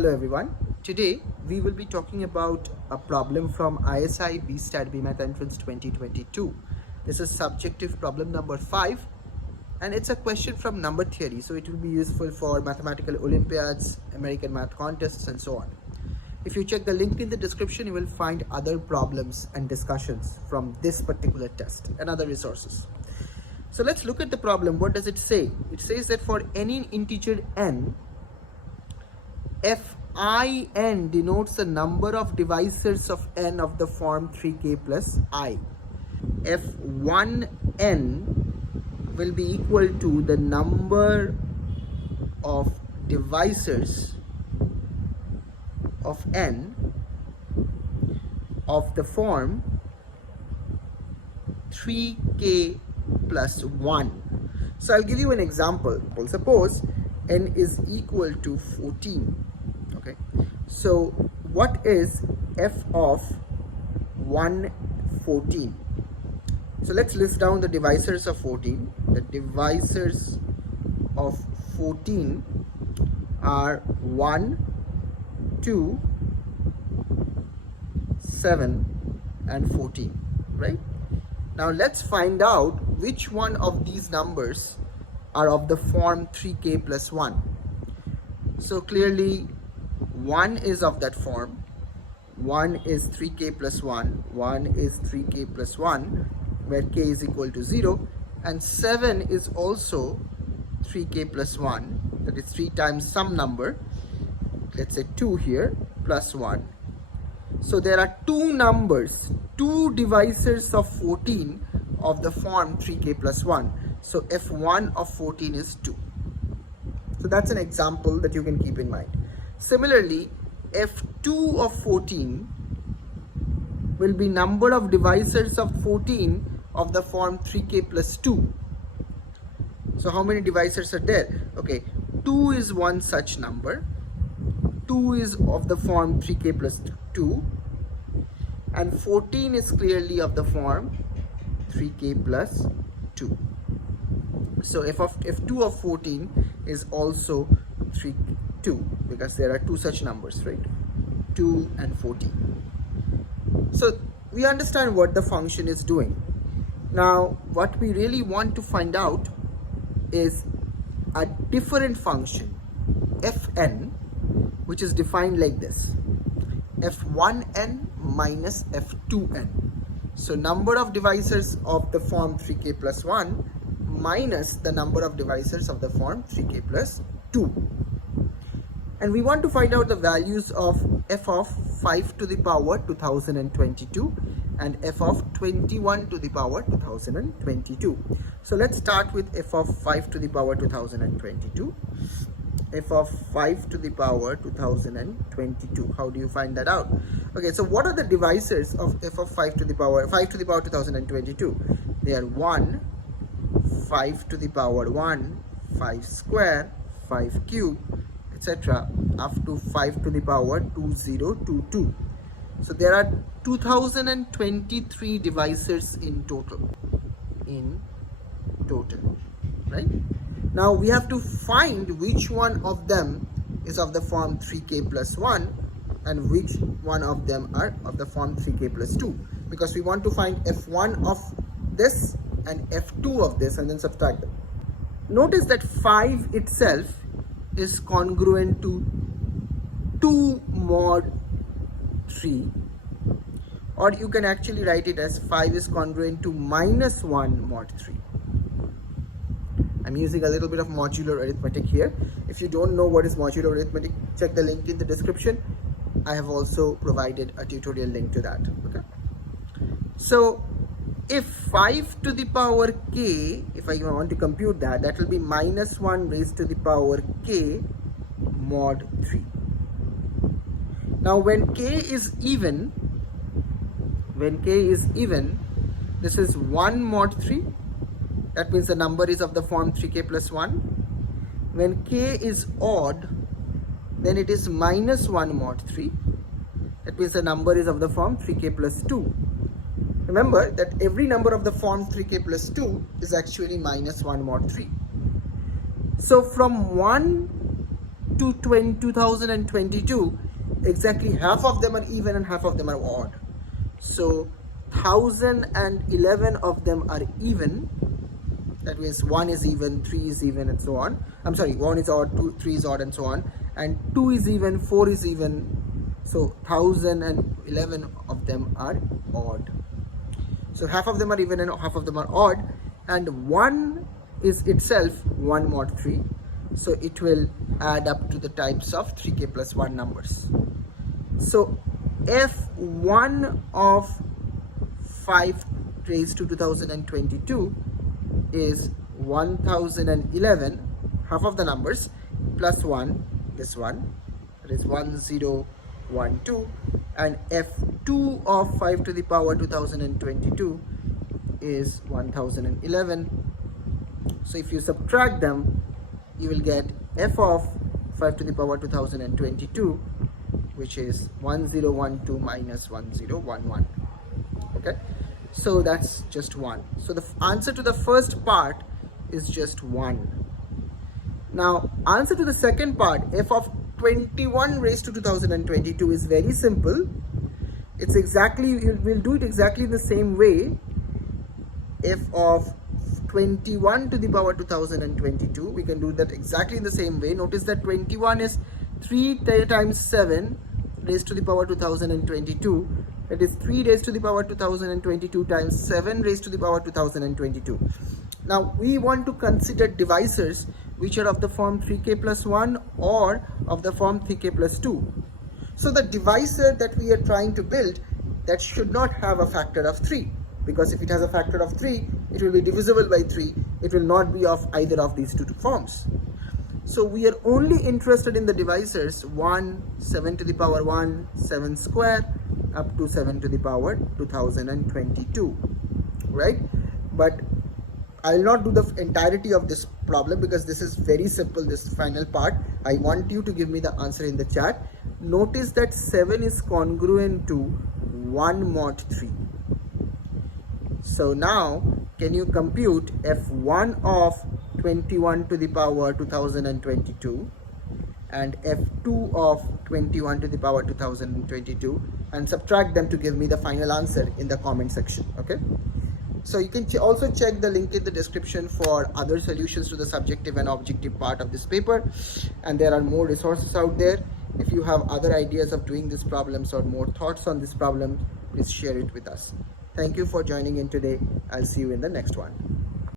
Hello everyone. Today we will be talking about a problem from ISI BStat BMath Entrance 2022. This is subjective problem number 5 and it's a question from number theory, so it will be useful for mathematical Olympiads, American math contests and so on. If you check the link in the description, you will find other problems and discussions from this particular test and other resources. So let's look at the problem. What does it say? It says that for any integer n, Fin denotes the number of divisors of n of the form 3k plus I. F1n will be equal to the number of divisors of n of the form 3k plus 1. So I'll give you an example. Suppose n is equal to 14. Okay, so what is f of 114? So let's list down the divisors of 14. The divisors of 14 are 1, 2, 7 and 14, right? Now let's find out which one of these numbers are of the form 3k plus 1. So clearly 1 is of that form. 1 is 3k plus 1, 1 is 3k plus 1, where k is equal to 0, and 7 is also 3k plus 1, that is 3 times some number, let's say 2 here, plus 1. So there are two numbers, two divisors of 14 of the form 3k plus 1. So f1 of 14 is 2. So that's an example that you can keep in mind. Similarly, f2 of 14 will be number of divisors of 14 of the form 3k plus 2. So how many divisors are there? Okay, 2 is one such number. 2 is of the form 3k plus 2. And 14 is clearly of the form 3k plus 2. So f2 of 14 is also 2, because there are two such numbers, right? 2 and 14. So we understand what the function is doing. Now what we really want to find out is a different function, fn, which is defined like this: f1n minus f2n. So number of divisors of the form 3k plus 1 minus the number of divisors of the form 3k plus 2. And we want to find out the values of f of 5 to the power 2022 and f of 21 to the power 2022. So let's start with f of 5 to the power 2022. F of 5 to the power 2022. How do you find that out? Okay, so what are the divisors of f of 5 to the power 2022? They are 1, 5 to the power 1, 5 square, 5 cube, etc. up to 5 to the power 2022. So there are 2023 divisors in total. Right? Now we have to find which one of them is of the form 3k plus 1 and which one of them are of the form 3k plus 2, because we want to find f1 of this and f2 of this and then subtract them. Notice that 5 itself is congruent to 2 mod 3, or you can actually write it as 5 is congruent to minus 1 mod 3. I'm using a little bit of modular arithmetic here. If you don't know what is modular arithmetic, check the link in the description. I have also provided a tutorial link to that. Okay. So if 5 to the power k, if I want to compute that, that will be minus 1 raised to the power k mod 3. Now when k is even, this is 1 mod 3. That means the number is of the form 3k plus 1. When k is odd, then it is minus 1 mod 3. That means the number is of the form 3k plus 2. Remember that every number of the form 3k plus 2 is actually minus 1 mod 3. So from 1 to 2022, exactly half of them are even and half of them are odd. So 1011 of them are even. That means 1 is even, 3 is even, and so on. I'm sorry, 1 is odd, 3 is odd, and so on. And 2 is even, 4 is even. So 1011 of them are odd. So half of them are even and half of them are odd. And 1 is itself 1 mod 3. So it will add up to the types of 3k plus 1 numbers. So f1 of 5 raised to 2022 is 1011, half of the numbers, plus 1, this one, that is 1012, and f2 of 5 to the power 2022 is 1011. So if you subtract them, you will get f of 5 to the power 2022, which is 1012 minus 1011. Okay, so that's just 1. So the answer to the first part is just 1. Now answer to the second part, f of 21 raised to 2022, is very simple. It's exactly, we'll do it exactly the same way. F of 21 to the power 2022, we can do that exactly in the same way. Notice that 21 is 3 times 7 raised to the power 2022. That is 3 raised to the power 2022 times 7 raised to the power 2022. Now we want to consider divisors which are of the form 3k plus 1 or of the form 3k plus 2. So the divisor that we are trying to build, that should not have a factor of 3, because if it has a factor of 3, it will be divisible by 3. It will not be of either of these two forms. So we are only interested in the divisors 1, 7 to the power 1, 7 square, up to 7 to the power 2022, right? But I'll not do the entirety of this problem because this is very simple, this final part. I want you to give me the answer in the chat. Notice that 7 is congruent to 1 mod 3. So now, can you compute f1 of 21 to the power 2022 and f2 of 21 to the power 2022 and subtract them to give me the final answer in the comment section, okay? So you can also check the link in the description for other solutions to the subjective and objective part of this paper, and there are more resources out there. If you have other ideas of doing these problems or more thoughts on this problem, please share it with us. Thank you for joining in today. I'll see you in the next one.